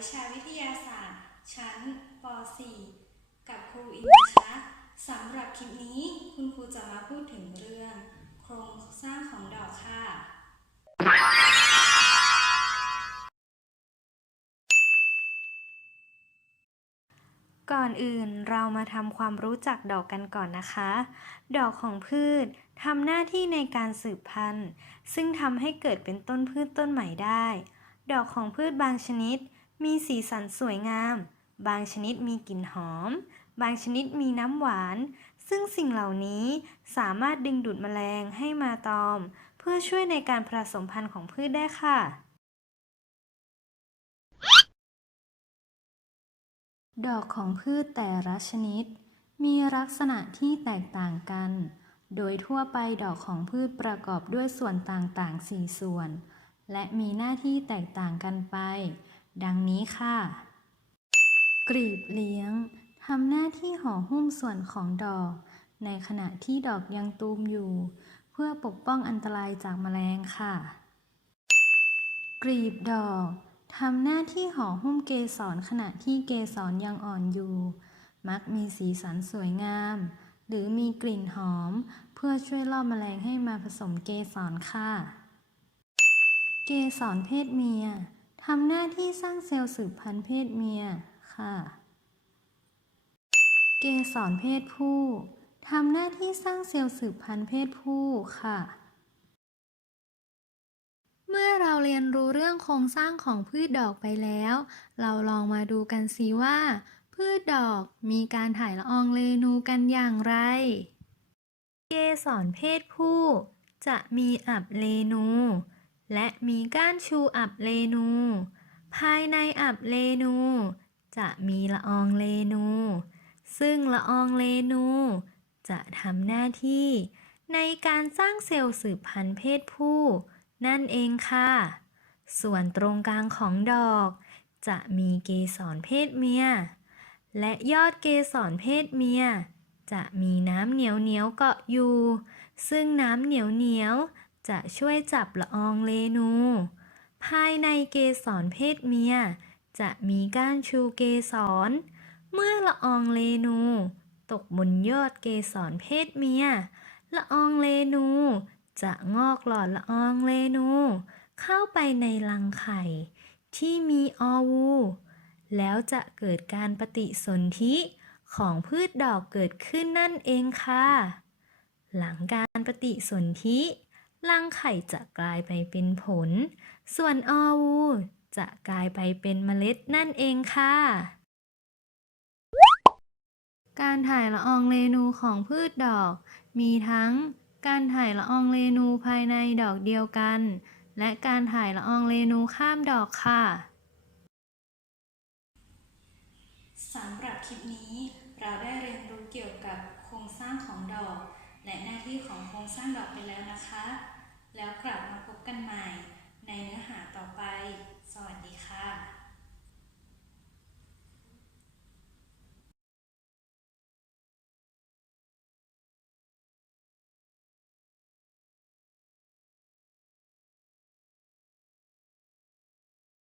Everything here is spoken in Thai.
วิชาวิทยาศาสตร์ ชั้นป .4 กับครูอินนะคะสำหรับคลิปนี้คุณครูจะมาพูดถึงเรื่อง โครงสร้างของดอกค่ะ ก่อนอื่นเรามาทำความรู้จักดอกกันก่อนนะคะ ดอกของพืชทำหน้าที่ในการสืบพันธุ์ ซึ่งทำให้เกิดเป็นต้นพืชต้นใหม่ได้ ดอกของพืชบางชนิด มีสีสันสวยงาม บางชนิดมีกลิ่นหอม บางชนิดมีน้ำหวาน ซึ่งสิ่งเหล่านี้สามารถดึงดูดแมลงให้มาตอม เพื่อช่วยในการผสมพันธุ์ของพืชได้ค่ะ ดอกของพืชแต่ละชนิด มีลักษณะที่แตกต่างกัน โดยทั่วไปดอกของพืชประกอบด้วยส่วนต่างๆ 4 ส่วน และมีหน้าที่แตกต่างกันไป ดังนี้ค่ะกลีบเลี้ยงทำหน้าที่ห่อหุ้มส่วนของดอก ในขณะที่ดอกยังตูมอยู่ เพื่อปกป้องอันตรายจากแมลงค่ะกลีบดอกทำหน้าที่ห่อหุ้มเกสรขณะที่เกสรยังอ่อนอยู่ มักมีสีสันสวยงาม หรือมีกลิ่นหอม เพื่อช่วยล่อแมลงให้มาผสมเกสรค่ะ เกสรเพศเมีย ทำหน้าที่สร้างเซลล์สืบพันธุ์เพศเมียค่ะ เกสรเพศผู้ทำหน้าที่สร้างเซลล์สืบพันธุ์เพศผู้ค่ะ เมื่อเราเรียนรู้เรื่องโครงสร้างของพืชดอกไปแล้ว เราลองมาดูกันสิว่า พืชดอกมีการถ่ายละอองเรนูกันอย่างไร เกสรเพศผู้จะมีอับเรนู และมีก้านชูอับเรนู ภายในอับเรนู จะมีละอองเรนู ซึ่งละอองเรนู จะทำหน้าที่ ในการสร้างเซลล์สืบพันธุ์เพศผู้ นั่นเองค่ะ ส่วนตรงกลางของดอก จะมีเกสรเพศเมีย และยอดเกสรเพศเมีย จะมีน้ำเหนียวเหนียวเกาะอยู่ ซึ่งน้ำเหนียวเหนียว จะช่วยจับละอองเรนู ภายในเกสรเพศเมีย จะมีก้านชูเกสร เมื่อละอองเรนู ตกบนยอดเกสรเพศเมีย ละอองเรนู จะงอกหลอดละอองเรนู เข้าไปในรังไข่ ที่มีอวู แล้วจะเกิดการปฏิสนธิของพืชดอกเกิดขึ้นนั่นเองค่ะ หลังการปฏิสนธิ รังไข่จะกลายไปเป็นผล ส่วนอวูจะกลายไปเป็นเมล็ดนั่นเองค่ะ การถ่ายละอองเรนูของพืชดอก มีทั้ง การถ่ายละอองเรนูภายในดอกเดียวกัน และการถ่ายละอองเรนูข้ามดอกค่ะสำหรับคลิปนี้เราได้เรียนรู้เกี่ยวกับโครงสร้างของดอก และหน้าที่ของโครงสร้างดอกไปแล้วนะคะ แล้วกลับมาพบกันใหม่ในเนื้อหาต่อไป สวัสดีค่ะ